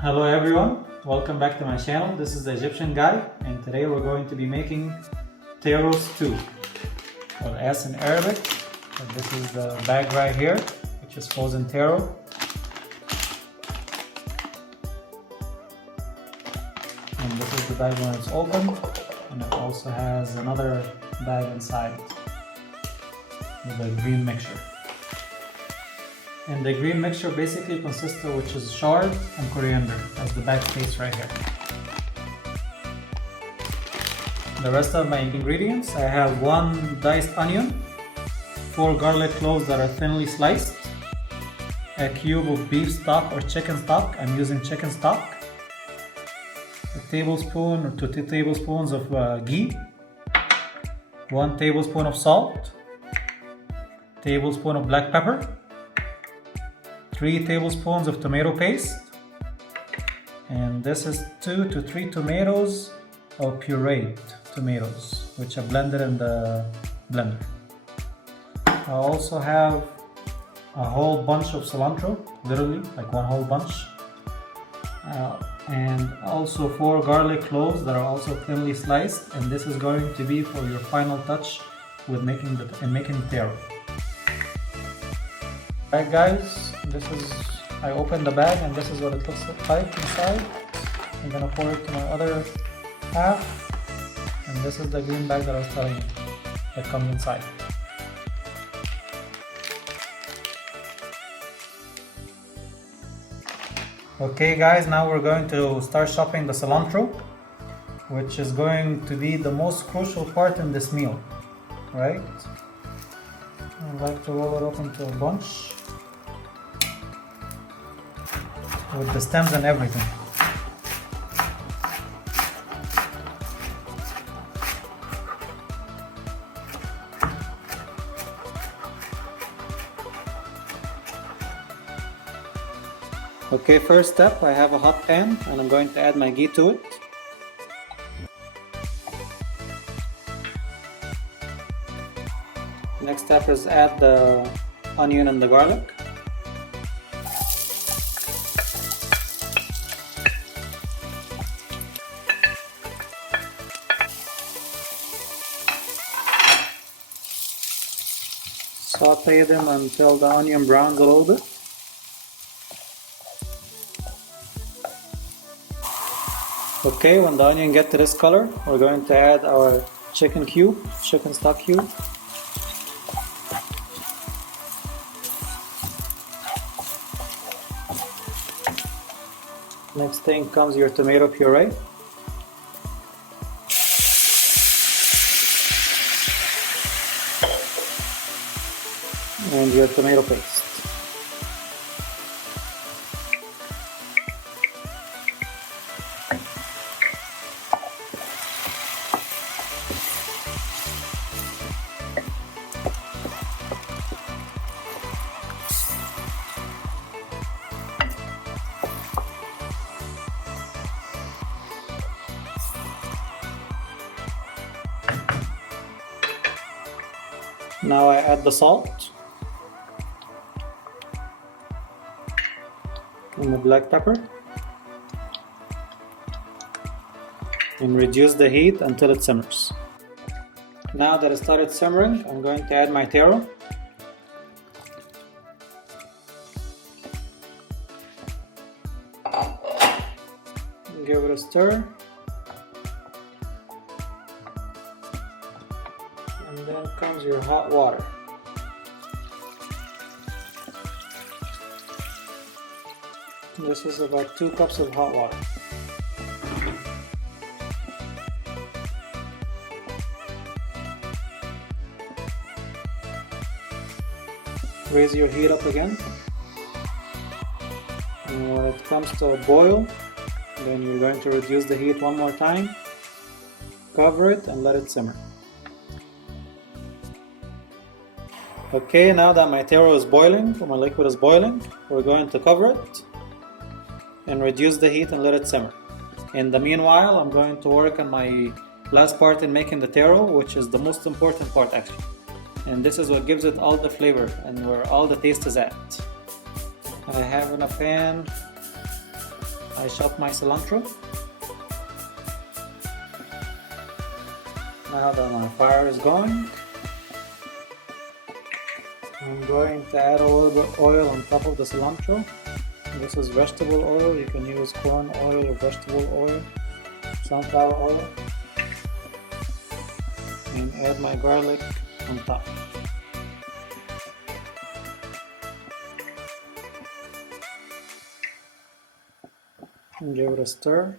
Hello everyone, welcome back to my channel. This is the Egyptian guy, and today we're going to be making TARO stew, or as in Arabic. This is the bag right here, which is frozen taro. And this is the bag when it's open, and it also has another bag inside with a green mixture. And the green mixture basically consists of which is chard and coriander, as the bag states right here. The rest of my ingredients, I have 1 diced onion, 4 garlic cloves that are thinly sliced, a cube of beef stock or chicken stock, I'm using chicken stock, a tablespoon or 2 tablespoons of ghee, 1 tablespoon of salt, tablespoon of black pepper, 3 tablespoons of tomato paste, and this is 2 to 3 tomatoes or pureed tomatoes, which I blended in the blender. I also have a whole bunch of cilantro, literally like 1 whole bunch, and also 4 garlic cloves that are also thinly sliced, and this is going to be for your final touch with making the taro. Alright guys, I opened the bag and this is what it looks like inside. I'm gonna pour it to my other half, and this is the green bag that I was telling you that comes inside. Okay guys, now we're going to start chopping the cilantro, which is going to be the most crucial part in this meal, right? I like to roll it up into a bunch with the stems and everything. Okay, first step, I have a hot pan and I'm going to add my ghee to it. Next step is add the onion and the garlic. Saute them until the onion browns a little bit. Okay, when the onion gets to this color, we're going to add our chicken stock cube. Next thing comes your tomato puree. And your tomato paste. Now I add the salt and the black pepper and reduce the heat until it simmers. Now that it started simmering, I'm going to add my taro. Give it a stir. And then comes your hot water. This is about 2 cups of hot water. Raise your heat up again. And when it comes to a boil, then you're going to reduce the heat 1 more time, cover it and let it simmer. Okay, now that my taro is boiling, or my liquid is boiling, we're going to cover it and reduce the heat and let it simmer. In the meanwhile, I'm going to work on my last part in making the taro, which is the most important part actually. and this is what gives it all the flavor and where all the taste is at. I have in a pan, I chop my cilantro. Now that my fire is going, I'm going to add a little bit oil on top of the cilantro. This is vegetable oil. You can use corn oil or vegetable oil, sunflower oil, and add my garlic on top. And give it a stir.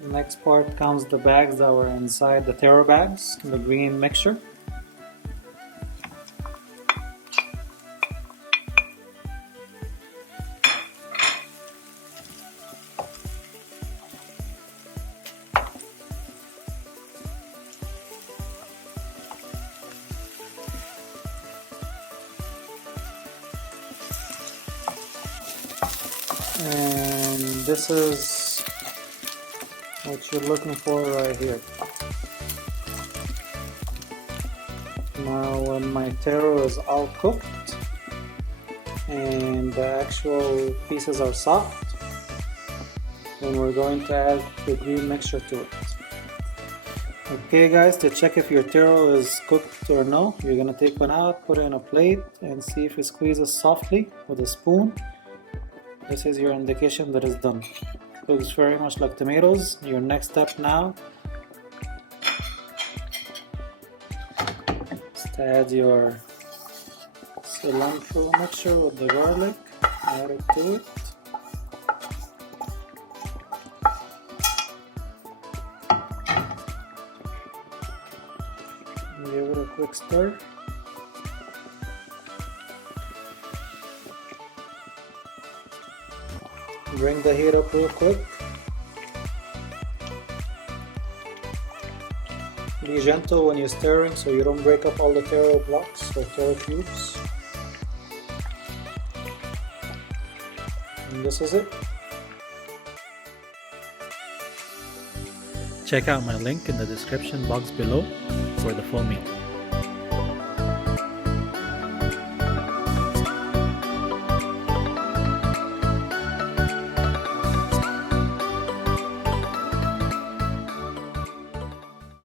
The next part comes the bags that were inside the taro bags, the green mixture. And this is what you're looking for right here. Now when my taro is all cooked and the actual pieces are soft, then we're going to add the green mixture to it. Okay guys, to check if your taro is cooked or no, you're going to take one out, put it in a plate and see if it squeezes softly with a spoon. This is your indication that it's done. Looks very much like tomatoes. Your next step now is to add your cilantro mixture with the garlic. Add it to it. Give it a quick stir. Bring the heat up real quick. Be gentle when you're stirring so you don't break up all the taro blocks or taro cubes. And this is it. Check out my link in the description box below for the full meal.